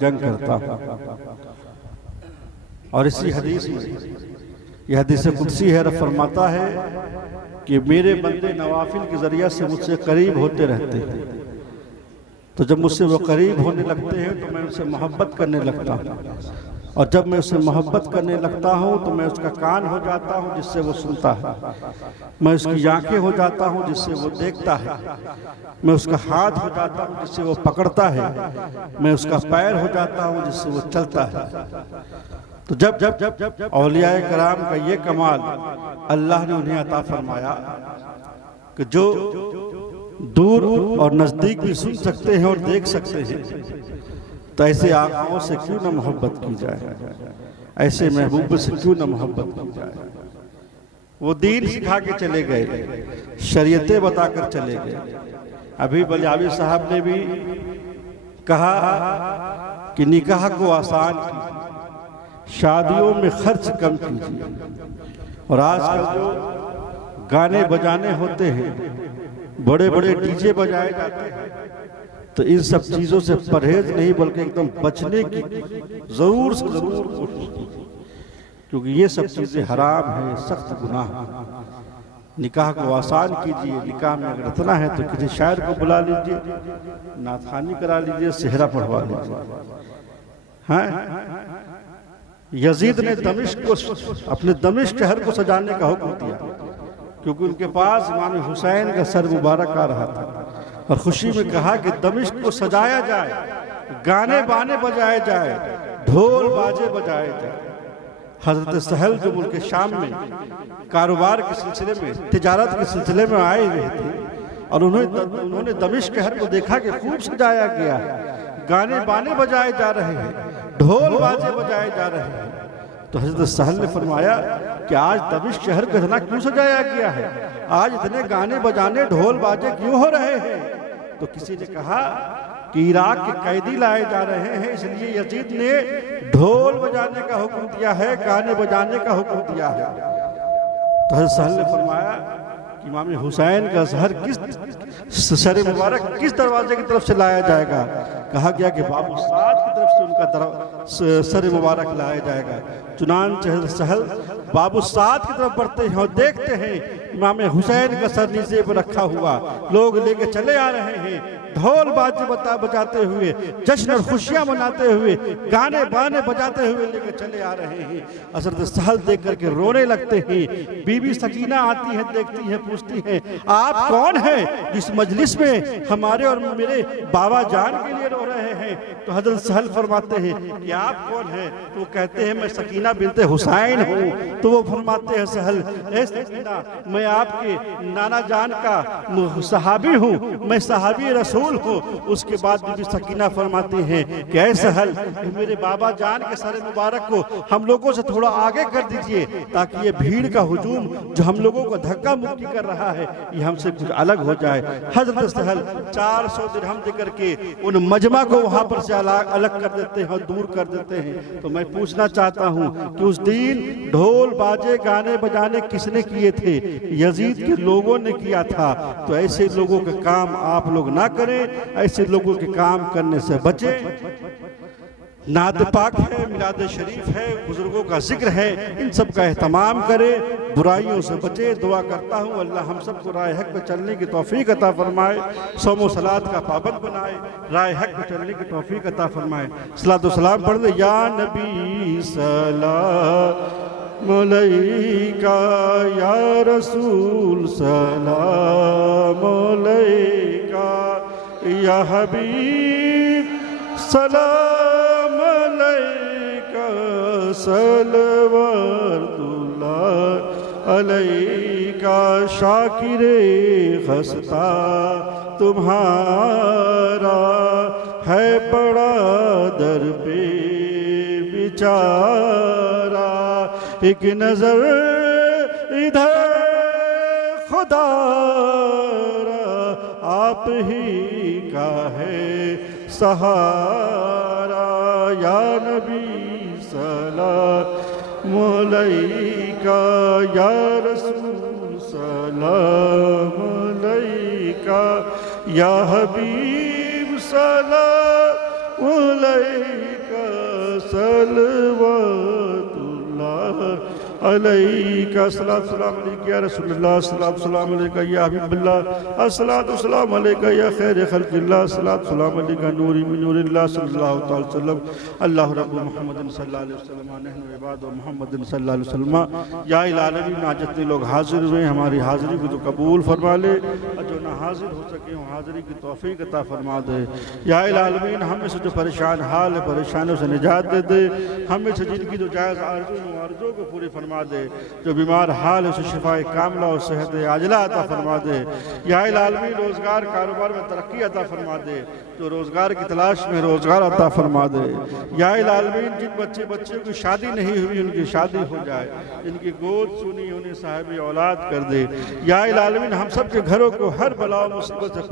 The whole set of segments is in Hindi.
जंग करता हूँ। और इसी हदीस में, यह हदीस कुदसी है, रब फरमाता है कि मेरे बंदे नवाफिल के जरिया से मुझसे करीब होते रहते हैं, तो जब मुझसे वो करीब होने लगते हैं तो मैं उनसे मोहब्बत करने लगता हूँ, और जब मैं उससे मोहब्बत करने लगता हूँ तो मैं उसका कान हो जाता हूँ जिससे वो सुनता है, मैं उसकी आंखें हो जाता हूँ जिससे वो देखता है, मैं उसका हाथ हो जाता हूँ जिससे वो पकड़ता है, मैं उसका पैर हो जाता हूँ जिससे वो चलता है। तो जब जब जब जब जब औलियाए कराम का ये कमाल अल्लाह ने उन्हें अता फरमाया कि जो दूर और नजदीक भी सुन सकते हैं और देख सकते हैं, तो ऐसे आकाओं से क्यों न मोहब्बत की जाए, ऐसे महबूब से क्यों न मोहब्बत की जाए। वो दीन सिखा के चले गए, शरीयतें बताकर चले गए। अभी बलियावी साहब ने भी कहा कि निकाह को आसान कीजिए, शादियों में खर्च कम कीजिए। और आजकल जो गाने बजाने होते हैं, बड़े बड़े डीजे बजाए जाते हैं, तो इन सब चीजों से परहेज नहीं बल्कि एकदम बचने की जरूर से जरूर कोशिश कीजिए, क्योंकि ये सब चीजें हराम है, सख्त गुनाह है। निकाह को आसान कीजिए। निकाह में अगर इतना है तो किसी शायर को बुला लीजिए, नाथखानी करा लीजिए, सेहरा पढ़वा लीजिए। हाँ, यजीद ने दमिश्क को, अपने दमिश्क शहर को सजाने का हुक्म दिया, क्योंकि उनके पास इमाम हुसैन का सर मुबारक आ रहा था, और खुशी में कहा कि दमिश्क को सजाया जाए, गाने बाने बजाए जाए, ढोल बाजे बजाए जाए। हजरत सहल जो मुल्क शाम में कारोबार के सिलसिले में, तिजारत के सिलसिले में आए हुए थे, और उन्होंने दमिश्क शहर को देखा कि खूब सजाया गया है, गाने बाने बजाए जा रहे हैं, ढोल बाजे बजाए जा रहे हैं। तो हजरत सहल ने फरमाया कि आज दमिश्क शहर को इतना क्यों सजाया गया है, आज इतने गाने बजाने ढोल बाजे क्यों हो रहे हैं। तो किसी ने कहा कि इराक के कैदी लाए जा रहे हैं, इसलिए यजीद ने ढोल बजाने का हुक्म दिया है, गाने बजाने का हुक्म दिया है। तो हजरत सहल ने फरमाया कि इमाम हुसैन का शहर किस सर मुबारक किस दरवाजे की तरफ से लाया जाएगा। कहा गया कि बाबू साद की तरफ से उनका सर मुबारक लाया जाएगा। चुनांचे हजरत सहल बाबू साद की तरफ बढ़ते हैं और देखते हैं इमाम हुसैन का सर नीचे पर रखा हुआ, लोग लेके चले आ रहे हैं, ढोल बाजे बजाते हुए, जश्न और खुशियां मनाते हुए, गाने बाने बजाते हुए लेके चले आ रहे हैं। हजरत सहल देख करके रोने लगते हैं। बीबी सकीना आती है, देखती है, पूछती है आप कौन है जिस मजलिस में हमारे और मेरे बाबा जान के लिए रो रहे हैं। तो हजरत सहल फरमाते हैं कि आप कौन हैं। तो वो कहते हैं मैं सकीना बिनते हुसैन हूँ। तो वो फरमाते हैं सहल, ए सकीना, मैं आपके नाना जान का सहाबी हूँ, मैं सहाबी रसूल हूँ। उसके बाद बीबी सकीना फरमाती हैं कि ऐ सहल, मेरे बाबा जान के सर मुबारक को हम लोगों से थोड़ा आगे कर दीजिए, ताकि ये भीड़ का हुजूम जो हम लोगों को धक्का मुक्की कर रहा है ये हमसे कुछ अलग हो जाए। हजरत सहल 400 दिरहम देकर के उन मजमा को वहां पर से अलग कर देते हैं और दूर कर देते हैं। तो मैं पूछना चाहता हूं कि उस दिन ढोल बाजे गाने बजाने किसने किए थे? यजीद के लोगों ने किया था। तो ऐसे लोगों के काम आप लोग ना करें, ऐसे लोगों के काम करने से बचें। नात पाक है, मिलाद शरीफ है, बुजुर्गों का जिक्र है, इन सब का एहतमाम करें, बुराइयों से बचे। दुआ करता हूँ अल्लाह हम सबको राह हक पे चलने की तौफीक अता फरमाए, सौम सलात का पाबंद बनाए, राह हक पे चलने की तौफीक अता फरमाए। सलात व सलाम पढ़ ले। या नबी सलाम अलैका, या रसूल सलाम अलैका, या हबीब सलाम अलैका, सलवातुल्लाह अलैका। शाकिरे खस्ता तुम्हारा है बड़ा दर पे बेचारा, एक नजर इधर खुदारा, आप ही का है सहारा। या नबी सलाम अलैका, या रसूल सलाम अलैका, या हबीब सलाम अलैका। सलवातुल्लाह अलैका, अस्सलातु वस्सलाम अलैका या रसूलल्लाह, अस्सलातु वस्सलाम अलैका या हबीबल्लाह, अस्सलातु वस्सलाम अलैका या खैर खल्किल्लाह, अस्सलातु वस्सलाम अलैका नूरी मिन नूरिल्लाह सल्लल्लाहु तआला अलैहि वसल्लम, अल्लाहु रब्बु मुहम्मदिन सल्लल्लाहु अलैहि वसल्लम, नहनु इबादु मुहम्मदिन सल्लल्लाहु अलैहि वसल्लम। या इलाही आलमीन, आज जितने लोग हाजिर हुए हमारी हाजिरी को तो कबूल फरमा ले, और जो ना हाजिर हो सके हो हाजिरी की तौफीक अता फरमा दे। या इलाही आलमीन, हमें से जो परेशान हाल है परेशानियों से निजात दे दे, हमें से जिनकी जो जायज़ आरज़ू को पूरी फरमा दे, जो बीमार हाल है उसे शिफाए कामिला और सेहत आजिला अता फरमा दे। या इलाही आलमीन, रोज़गार कारोबार में तरक्की अता फरमा दे, जो रोज़गार की तलाश में रोज़गार अता फरमा दे। या इलाही आलमीन, जिन बच्चों की शादी नहीं हुई उनकी शादी हो जाए, जिनकी गोद सुनी उन्हें साहिब औलाद कर दे। या इलाही आलमीन, हम सब के घरों को हर बला मुसीबत से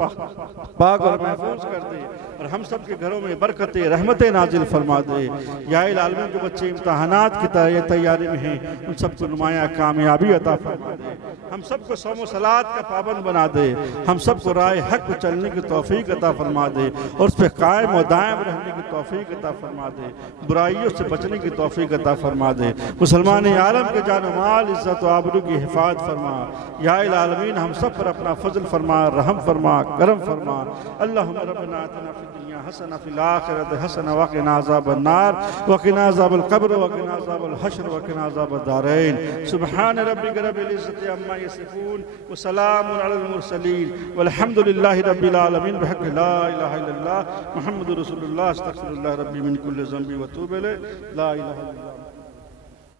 पाक और महफूज कर दे, और हम सब के घरों में बरकतें रहमतें नाजिल फरमा दे। या इलाही आलमीन, जो बच्चे इम्तहानात की तैयारी में हैं उन सबको नुमाया कामयाबी अता फरमा दे। हम सबको सौम व सलात का पाबंद बना दे, हम सबको राह हक पर चलने की तौफीक अता फरमा दे, और उस पर कायम व दायम रहने की तौफीक अता फरमा दे, बुराइयों से बचने की तौफीक अता फरमा दे। मुसलमान आलम के जान माल इज़्ज़त व आबरू की हिफाजत फरमा। या इलाही आलमीन, हम सब पर अपना फजल फरमा, रहम फरमा, करम फरमा। अल्लाहुम्मा रब्बना आतिना फिद दुनिया हसना फिल आखिरति हसना व क़िना अज़ाबन नार व क़िना अज़ाबल क़ब्र व क़िना अज़ाबल हश्र व क़िना अज़ाबद दारैन। सुब्हान रब्बिका रब्बिल इज़्ज़ति अम्मा यसिफून व सलामुन अलल मुरसलीन वल्हम्दुलिल्लाहि रब्बिल आलमीन बिहक़्क़ि ला इलाहा इल्लल्लाह मुहम्मदुर रसूलुल्लाह अस्तग़फिरुल्लाह रब्बी मिन कुल्लि ज़ंबि व अतूबु इलैह। ला इलाहा इल्लल्लाह।